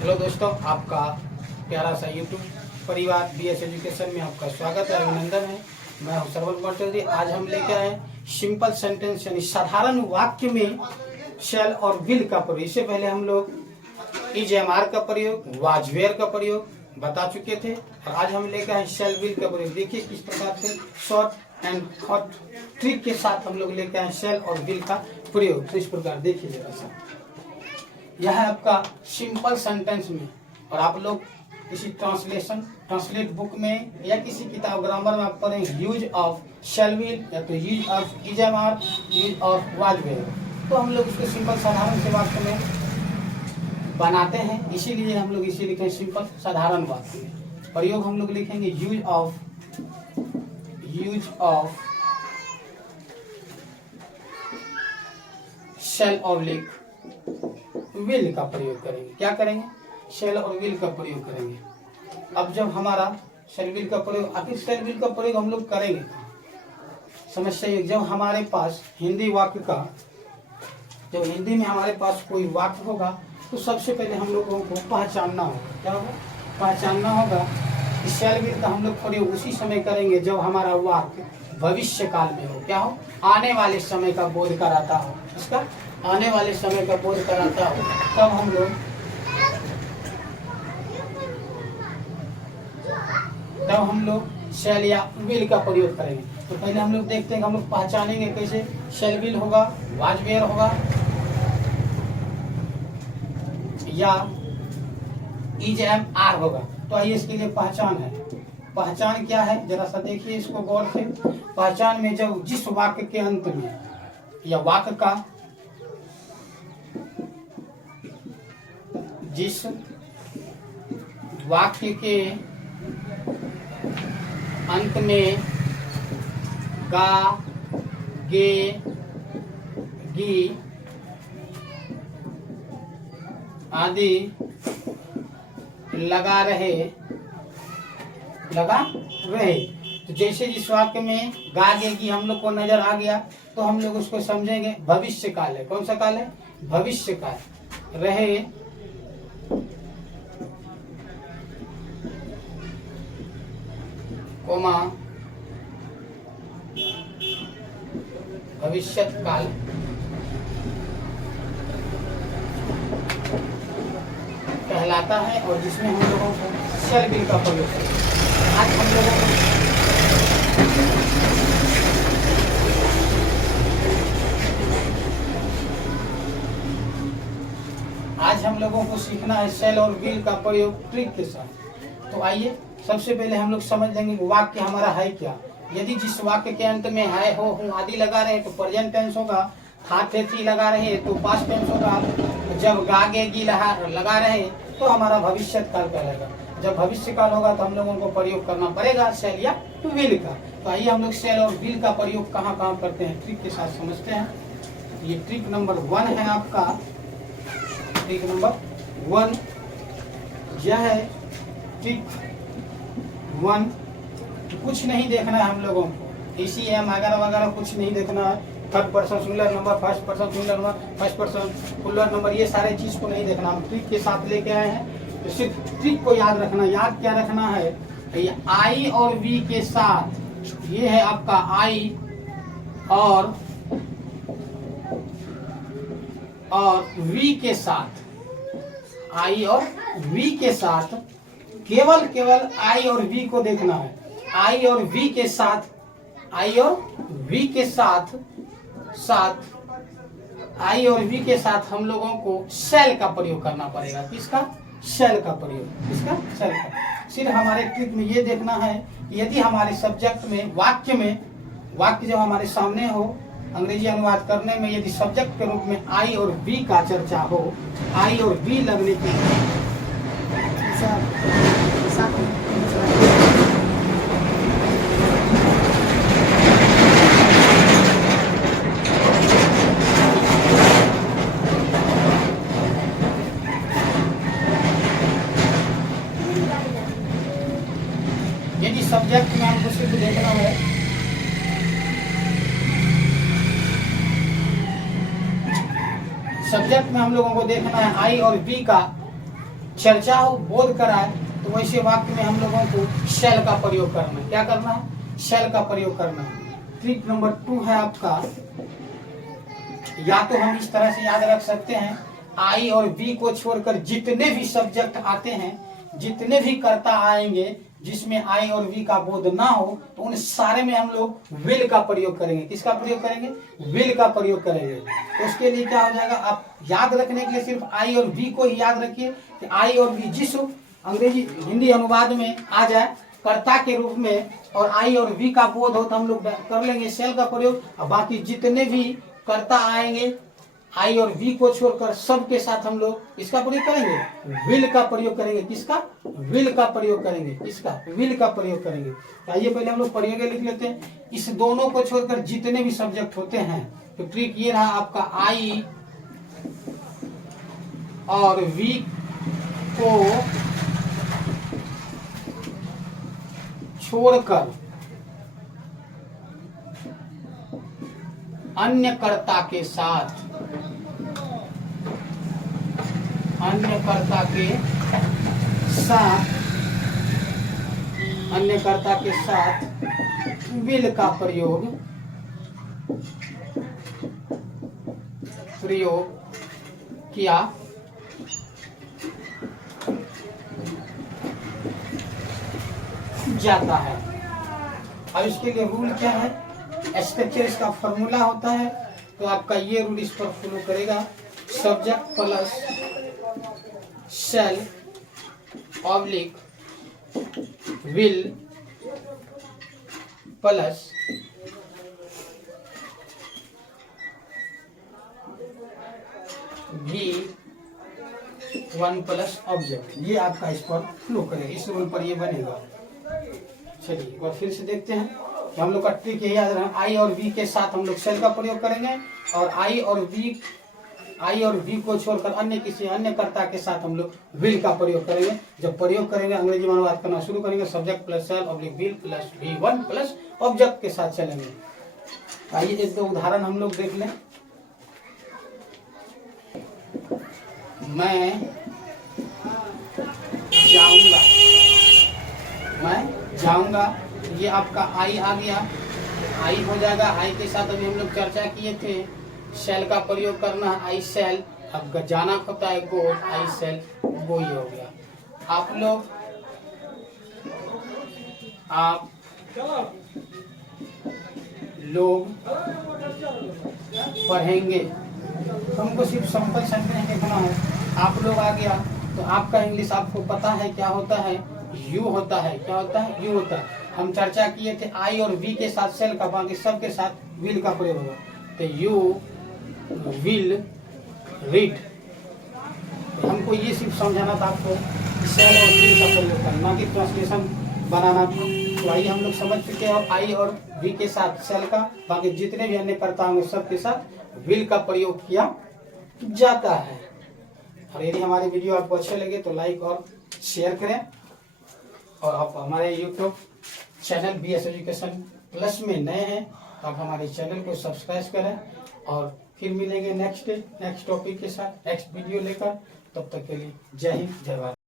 Hello दोस्तों, आपका प्यारा सा यूट्यूब परिवार बीएस एजुकेशन में आपका स्वागत है, अभिनंदन है। मैं हूं सरवल कुमार चौधरी। आज हम लेके आए सिंपल सेंटेंस यानी साधारण वाक्य में शैल और विल का प्रयोग। इससे पहले हम लोग इज एम आर का प्रयोग, वाज वेयर का प्रयोग बता चुके थे और आज हम लेके आए शैल विल का प्रयोग। देखिए किस प्रकार से शॉर्ट एंड हॉट ट्रिक के साथ हम लोग लेके आए शैल और विल का प्रयोग। तो इस प्रकार देखिए जरा सा, यह है आपका सिंपल सेंटेंस में, और आप लोग किसी ट्रांसलेट बुक में या किसी किताब ग्रामर में आप पढ़ेंगे यूज ऑफ शैल विल या तो use of is am are, use of was were. तो हम लोग उसको सिंपल साधारण से वाक्य में बनाते हैं, इसीलिए हम लोग इसे लिखें सिंपल साधारण वाक्य में। प्रयोग हम लोग लिखेंगे यूज ऑफ शैल और विल का प्रयोग करेंगे। क्या करेंगे? शैल और विल का प्रयोग करेंगे। अब जब हमारा शैल विल का प्रयोग, आखिर शैल विल का प्रयोग हम लोग करेंगे, समस्या ये, जब हमारे पास हिंदी वाक्य का, जब हिंदी में हमारे पास कोई वाक्य होगा तो सबसे पहले हम लोगों को पहचानना होगा। क्या होगा? पहचानना होगा। शैल विल का हम लोग प्रयोग उसी समय करेंगे जब हमारा वाक्य भविष्य काल में हो। क्या हो? आने वाले समय का बोध कराता हो। इसका आने वाले समय का बोध कराता हो, तब हम लोग शैल या विल का प्रयोग करेंगे। तो पहले हम लोग देखते हैं कि हम लोग पहचानेंगे कैसे। शैल विल होगा, वाज वेयर होगा या इज एम आर होगा। तो आइए इसके लिए पहचान है। पहचान क्या है जरा सा देखिए इसको गौर से। पहचान में जब जिस वाक्य के अंत में या वाक्य का जिस वाक्य के अंत में गा, गे, गी आदि लगा रहे। तो जैसे जिस वाक्य में गा, गे, गी हम लोग को नजर आ गया तो हम लोग उसको समझेंगे भविष्य काल है। कौन सा काल है? भविष्य काल। रहे कोमा भविष्यत काल कहलाता है, और जिसमें हम लोगों को शैल विल का प्रयोग करें। आज हम लोगों को सीखना है शैल और विल का प्रयोग ट्रिक के साथ। तो आइए सबसे पहले हम लोग समझ लेंगे वाक्य हमारा है क्या। यदि जिस वाक्य के अंत में है, हो, हूं आदि लगा रहे तो प्रेजेंट टेंस होगा। था, थे, थी लगा रहे तो पास्ट टेंस होगा। जब गा, गे, गी लगा रहे तो हमारा भविष्य काल कहलाएगा। जब भविष्य काल होगा तो हम लोगों को प्रयोग करना पड़ेगा शैल या विल का। तो आइए हम लोग शैल और विल का प्रयोग कहाँ कहाँ करते हैं ट्रिक के साथ समझते हैं। ये ट्रिक नंबर 1 है आपका। ट्रिक नंबर 1 यह है ट्रिक 1। कुछ नहीं देखना है हम लोगों को, इसी एम वगैरह कुछ नहीं देखना है। Third person singular number, first person singular number, first person plural number, ये सारे चीज को नहीं देखना। हम ट्रिक के साथ लेके आए हैं, तो सिर्फ ट्रिक को याद रखना। याद क्या रखना है? ये आई और वी के साथ, ये है आपका आई और वी के साथ, आई और वी के साथ, केवल आई और वी को देखना है। आई और वी के साथ, आई और वी के साथ आई और वी के साथ हम लोगों को शैल का प्रयोग करना पड़ेगा। किसका? शैल का प्रयोग। किसका? शैल का। सिर्फ हमारे ट्रिक में ये देखना है, यदि हमारे सब्जेक्ट में वाक्य जब हमारे सामने हो, अंग्रेजी अनुवाद करने में यदि सब्जेक्ट के रूप में आई और वी का चर्चा हो, आई और वी लगने की यदि सब्जेक्ट में हमको सिर्फ देखना है सब्जेक्ट में हम लोगों को देखना है आई और बी का चर्चा हो, बोध कराए, तो वैसे वाक्य में हम लोगों को शैल का प्रयोग करना है। क्या करना है? शैल का प्रयोग करना है। ट्रिक नंबर 2 है आपका, या तो हम इस तरह से याद रख सकते हैं, आई और वी को छोड़कर जितने भी सब्जेक्ट आते हैं, जितने भी कर्ता आएंगे जिसमें आई और वी का बोध ना हो, तो उन सारे में हम लोग विल का प्रयोग करेंगे। किसका प्रयोग करेंगे? विल का प्रयोग करेंगे। तो उसके लिए क्या हो जाएगा, आप याद रखने के लिए सिर्फ आई और वी को ही याद रखिए कि आई और वी जिस अंग्रेजी हिंदी अनुवाद में आ जाए कर्ता के रूप में, और आई और वी का बोध हो तो हम लोग कर लेंगे शेल का प्रयोग। और बाकी जितने भी कर्ता आएंगे आई और वी को छोड़कर सबके साथ हम लोग इसका प्रयोग करेंगे, विल का प्रयोग करेंगे। किसका? विल का प्रयोग करेंगे। किसका? विल का प्रयोग करेंगे। तो आइए पहले हम लोग प्रयोग लिख लेते हैं। इस दोनों को छोड़कर जितने भी सब्जेक्ट होते हैं, तो ट्रिक ये रहा आपका, आई और वी को छोड़कर अन्य कर्ता के साथ विल का प्रयोग किया जाता है। अब इसके लिए रूल क्या है, स्ट्रक्चर इसका फॉर्मूला होता है, तो आपका ये रूल इस पर फॉलो करेगा। Subject plus shall oblique will plus V1 plus object, ये आपका इस पर फ्लो करेगा। इस रूल पर ये बनेगा। चलिए एक बार फिर से देखते हैं कि हम लोग का ट्रिक यही याद रहा, आई और वी के साथ हम लोग शेल का प्रयोग करेंगे, और आई और वी को छोड़कर किसी अन्य कर्ता के साथ हम लोग विल का प्रयोग करेंगे। जब प्रयोग करेंगे अंग्रेजी में अनुवाद करना शुरू करेंगे, subject plus shall oblique will plus V1 plus object के साथ चलेंगे। आइए एक दो उदाहरण हम लोग देख लें। मैं जाऊंगा, ये आपका आई आ गया, आई हो जाएगा। आई के साथ अभी हम लोग चर्चा किए थे शेल का प्रयोग करना है, आई शेल। अब जाना होता है गो, आई शेल गो, ही हो गया। आप लोग पढ़ेंगे, तो हमको सिर्फ सिंपल सेंटेंस लिखना है। आप लोग आ गया, तो आपका इंग्लिश आपको पता है क्या होता है, यू होता है। क्या होता है? यू होता है। हम चर्चा किए थे आई और वी के साथ शेल का, बाकी सब के साथ विल का प्रयोग होगा। तो यू विल रीड, तो हमको ये सिर्फ समझाना था आपको, शेल और विल का प्रयोग करना, ना कि ट्रांसलेशन बनाना था। तो आइए हम लोग समझ चुके हैं, आई और वी के साथ शेल का, बाकी जितने भी अन्य कर्ता होंगे सबके साथ विल का प्रयोग किया जाता है। और यदि हमारे वीडियो आपको अच्छे लगे तो लाइक और शेयर करें, और आप हमारे YouTube channel BS education plus में नए हैं तो आप हमारे चैनल को सब्सक्राइब करें। और फिर मिलेंगे नेक्स्ट टॉपिक के साथ, नेक्स्ट वीडियो लेकर। तब तक के लिए जय हिंद, जय भारत।